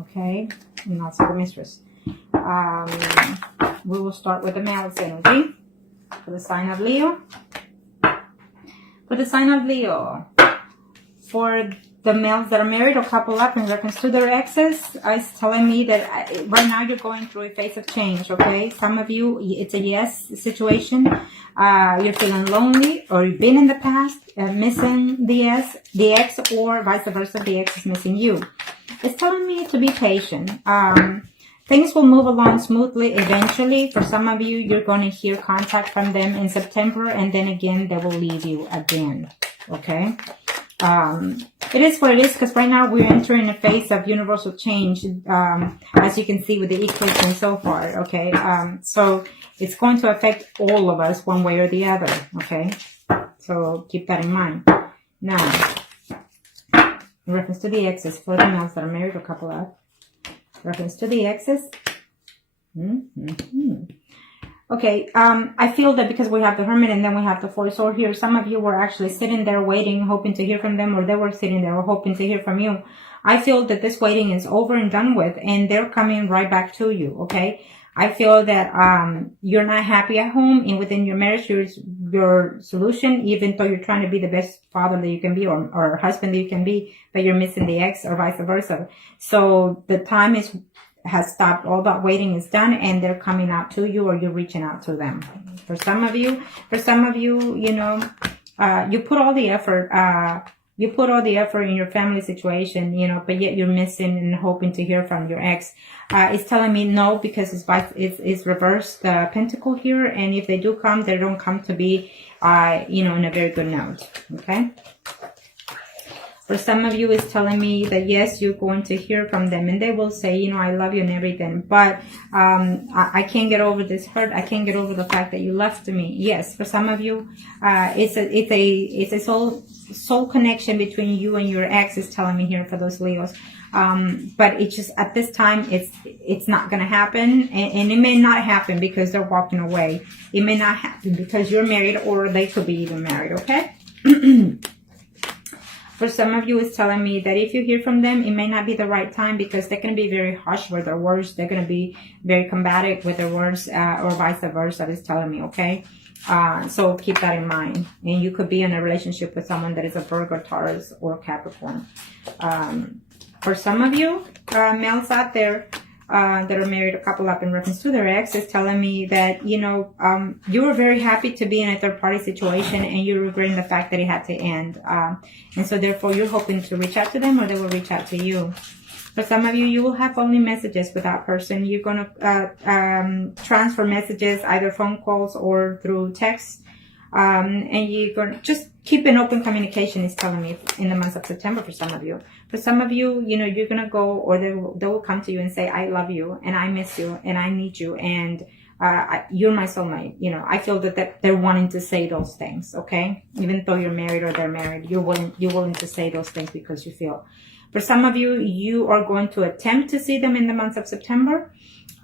okay? And also the mistress. We will start with the male's energy for the sign of Leo. For the sign of Leo, for the males that are married or couple up in reference to their exes, it's telling me that right now you're going through a phase of change, okay? Some of you, it's a yes situation. You're feeling lonely, or you've been in the past missing the ex, or vice versa, the ex is missing you. It's telling me to be patient. Things will move along smoothly eventually. For some of you, you're going to hear contact from them in September, and then again, they will leave you again, okay? It is what it is, because right now we're entering a phase of universal change, as you can see with the eclipse and so far, okay? So it's going to affect all of us one way or the other, okay? So keep that in mind. Now, in reference to the exes, for the males that are married or couple up, reference to the exes. Okay, I feel that because we have the Hermit and then we have the Four Swords here, some of you were actually sitting there waiting, hoping to hear from them, or they were sitting there hoping to hear from you. I feel that this waiting is over and done with, and they're coming right back to you, okay? I feel that you're not happy at home, and within your marriage, your solution, even though you're trying to be the best father that you can be, or husband that you can be, but you're missing the ex, or vice versa. So the time has stopped. All that waiting is done, and they're coming out to you, or you're reaching out to them. For some of you, you know, you put all the effort, in your family situation, you know, but yet you're missing and hoping to hear from your ex. It's telling me no, because it's reversed the pentacle here, and if they do come, they don't come to be, you know, in a very good note, okay? For some of you, it's telling me that, yes, you're going to hear from them, and they will say, you know, I love you and everything, but I can't get over this hurt. I can't get over the fact that you left me. Yes, for some of you, it's a soul connection between you and your ex, is telling me here for those Leos. But it's just, at this time, it's not going to happen, and it may not happen because they're walking away. It may not happen because you're married, or they could be even married, okay? For some of you, it's telling me that if you hear from them, it may not be the right time, because they're going to be very harsh with their words. They're going to be very combative with their words, or vice versa, it's telling me, okay? So keep that in mind. And you could be in a relationship with someone that is a Virgo, Taurus, or Capricorn. For some of you, males out there, that are married or couple up in reference to their ex, is telling me that, you know, you were very happy to be in a third party situation, and you're regretting the fact that it had to end. And so therefore you're hoping to reach out to them, or they will reach out to you. For some of you, you will have only messages with that person. You're going to transfer messages, either phone calls or through text. And you're going to just keep an open communication, is telling me, in the month of September for some of you. For some of you, you know, you're going to go, or they will come to you and say, I love you, and I miss you, and I need you, and you're my soulmate. You know, I feel that they're wanting to say those things, okay? Even though you're married or they're married, you're willing to say those things because you feel. For some of you, you are going to attempt to see them in the month of September.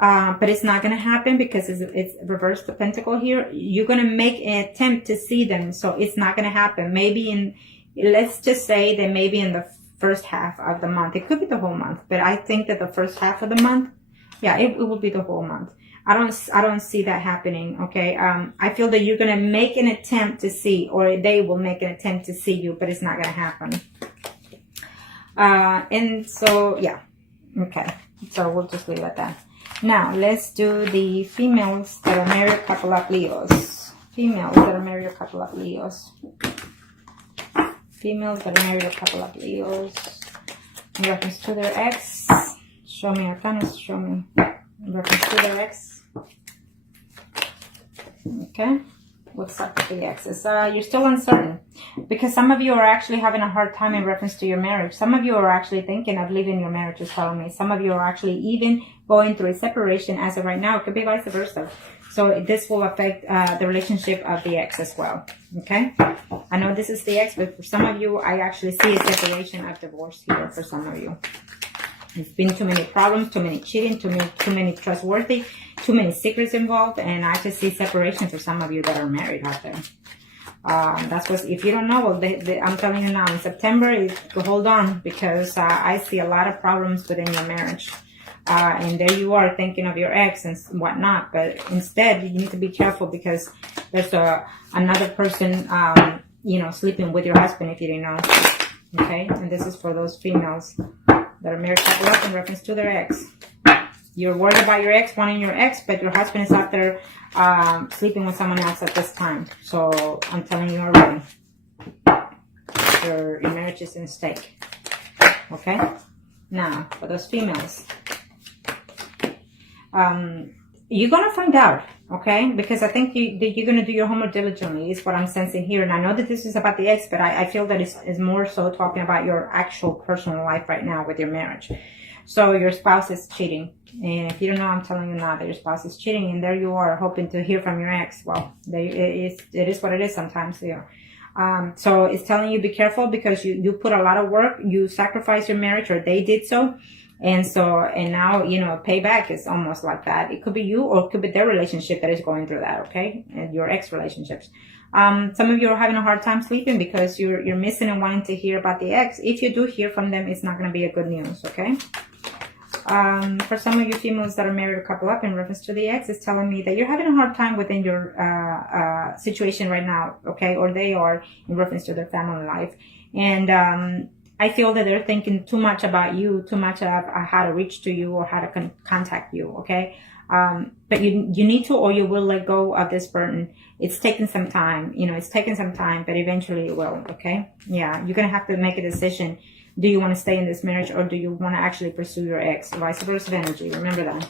But it's not going to happen because it's reversed the pentacle here. You're going to make an attempt to see them, so it's not going to happen. Maybe let's just say that maybe in the first half of the month. It could be the whole month, but I think that the first half of the month, yeah, it will be the whole month. I don't see that happening, okay? I feel that you're going to make an attempt to see, or they will make an attempt to see you, but it's not going to happen. And so, yeah, okay. So we'll just leave it at that. Now, let's do the females that are married, couple of Leos. Females that are married, a couple of Leos. Females that are married, a couple of Leos. In reference to their ex. Show me, Arcanas, show me. In reference to their ex. Okay. What's up with the exes? You're still uncertain. Because some of you are actually having a hard time in reference to your marriage. Some of you are actually thinking of leaving your marriage, is telling me. Some of you are actually even going through a separation as of right now. It could be vice versa. So this will affect the relationship of the ex as well. Okay? I know this is the ex, but for some of you, I actually see a separation of divorce here for some of you. There's been too many problems, too many cheating, too many trustworthy, too many secrets involved, and I just see separation for some of you that are married out there. That's what, if you don't know, well, I'm telling you now, in September, hold on, because I see a lot of problems within your marriage. And there you are thinking of your ex and whatnot, but instead you need to be careful because there's another person, you know, sleeping with your husband if you didn't know. Okay, and this is for those females that are married couple up in reference to their ex. You're worried about your ex, wanting your ex, but your husband is out there sleeping with someone else at this time. So I'm telling you already, your marriage is in stake. Okay, now for those females. You're going to find out, okay? Because I think you're going to do your homework diligently is what I'm sensing here. And I know that this is about the ex, but I feel that it's more so talking about your actual personal life right now with your marriage. So your spouse is cheating. And if you don't know, I'm telling you now that your spouse is cheating. And there you are hoping to hear from your ex. Well, it is what it is sometimes. Yeah. So it's telling you be careful because you put a lot of work. You sacrifice your marriage, or they did so. And now, you know, payback is almost like that. It could be you, or it could be their relationship that is going through that, okay? And your ex relationships. Some of you are having a hard time sleeping because you're missing and wanting to hear about the ex. If you do hear from them, it's not going to be a good news, okay? For some of you females that are married or couple up in reference to the ex, it's telling me that you're having a hard time within your situation right now, okay? Or they are in reference to their family life. And I feel that they're thinking too much about you, too much of how to reach to you or how to contact you, okay? But you need to, or you will let go of this burden. It's taking some time, you know, it's taking some time, but eventually it will, okay? Yeah, you're going to have to make a decision. Do you want to stay in this marriage, or do you want to actually pursue your ex? Vice versa energy, remember that.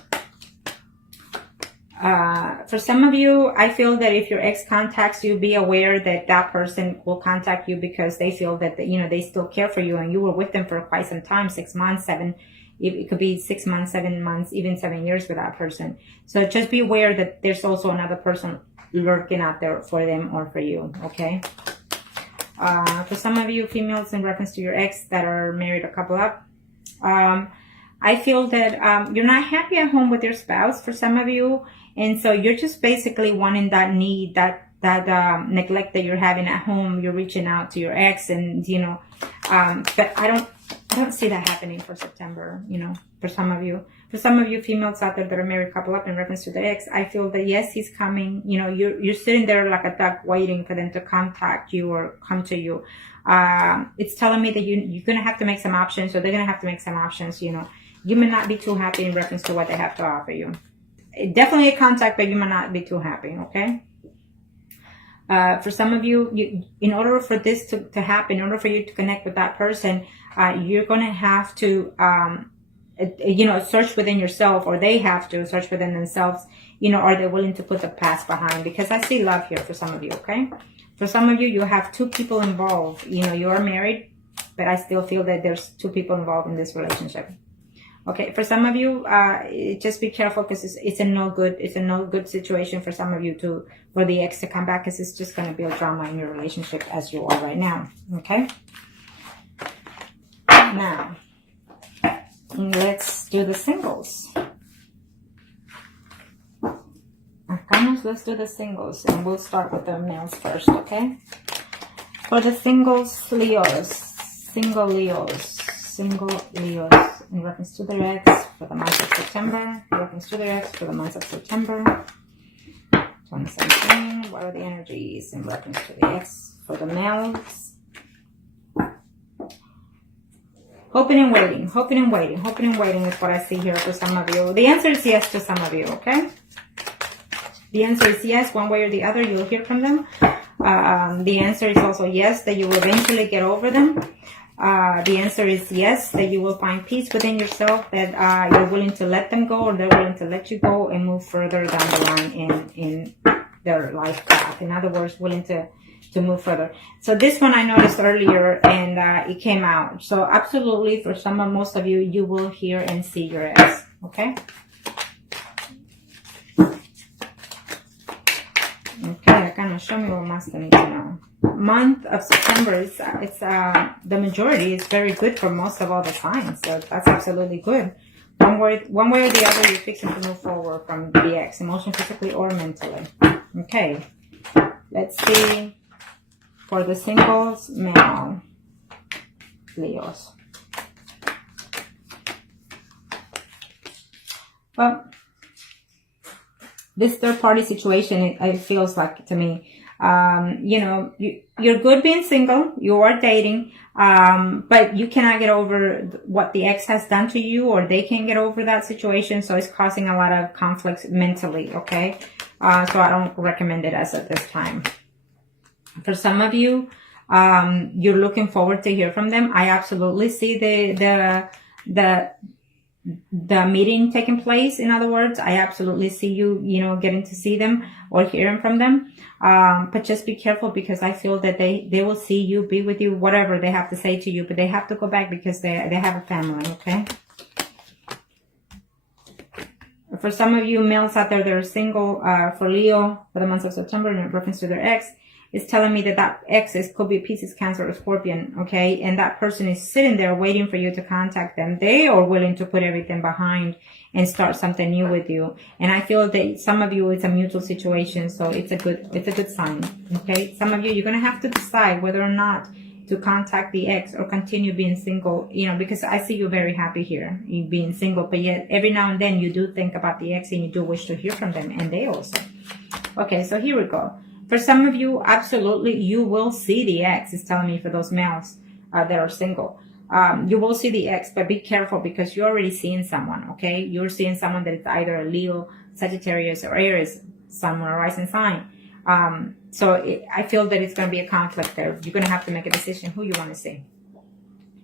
For some of you, I feel that if your ex contacts you, be aware that that person will contact you because they feel that, you know, they still care for you and you were with them for quite some time, 6 months, 7, it could be 6 months, 7 months, even 7 years with that person. So just be aware that there's also another person lurking out there for them or for you, okay? For some of you females in reference to your ex that are married or couple up, I feel that you're not happy at home with your spouse for some of you. And so you're just basically wanting that need, that neglect that you're having at home. You're reaching out to your ex and, you know, but I don't see that happening for September, you know, for some of you. For some of you females out there that are married couple up in reference to the ex, I feel that yes, he's coming. You know, you're sitting there like a duck waiting for them to contact you or come to you. It's telling me that you're going to have to make some options, or they're going to have to make some options, you know. You may not be too happy in reference to what they have to offer you. Definitely a contact, but you might not be too happy, okay? For some of you, in order for this to happen, in order for you to connect with that person, you're going to have to, you know, search within yourself, or they have to search within themselves, you know, are they willing to put the past behind? Because I see love here for some of you, okay? For some of you, you have 2 people involved. You know, you are married, but I still feel that there's 2 people involved in this relationship. Okay, for some of you, just be careful because it's a no good situation for some of you for the ex to come back, because it's just going to build drama in your relationship as you are right now. Okay. Now, let's do the singles. Let's do the singles, and we'll start with the males first. Okay. For the singles, single Leos. In reference to their ex for the month of September. In reference to their ex for the month of September 2017. What are the energies in reference to the ex for the males? Hoping and waiting is what I see here for some of you. The answer is yes to some of you, okay? The answer is yes, one way or the other, you'll hear from them. The answer is also yes, that you will eventually get over them. The answer is yes, that you will find peace within yourself, that you're willing to let them go, or they're willing to let you go and move further down the line in their life path. In other words, willing to move further. So this one I noticed earlier, and it came out. So absolutely, for most of you, you will hear and see your ex. Okay? Okay, kind of show me what Master needs to know. Month of September, it's the majority is very good for most of all the signs, so that's absolutely good. One way or the other, you're fixing to move forward from the ex, emotionally, physically, or mentally. Okay, let's see for the singles male Leos. Well, this third party situation, it feels like to me, you know, you're good being single, you are dating, but you cannot get over what the ex has done to you, or they can't get over that situation. So it's causing a lot of conflicts mentally. Okay. So I don't recommend it as at this time. For some of you, you're looking forward to hear from them. I absolutely see the meeting taking place. In other words, I absolutely see you, you know, getting to see them or hearing from them. But just be careful, because I feel that they will see you, be with you, whatever they have to say to you, but they have to go back because they have a family. Okay. For some of you males out there that are single, for Leo, for the month of September, in reference to their ex, it's telling me that ex could be Pisces, Cancer, or Scorpion, okay? And that person is sitting there waiting for you to contact them. They are willing to put everything behind and start something new with you. And I feel that some of you, it's a mutual situation, so it's a good sign, okay? Some of you, you're gonna have to decide whether or not to contact the ex or continue being single, you know, because I see you very happy here, you being single, but yet every now and then you do think about the ex and you do wish to hear from them, and they also. Okay, so here we go. For some of you, absolutely, you will see the ex. It's telling me for those males that are single. You will see the ex, but be careful, because you're already seeing someone, okay? You're seeing someone that is either a Leo, Sagittarius, or Aries, Sun or rising sign. So I feel that it's going to be a conflict there. You're going to have to make a decision who you want to see.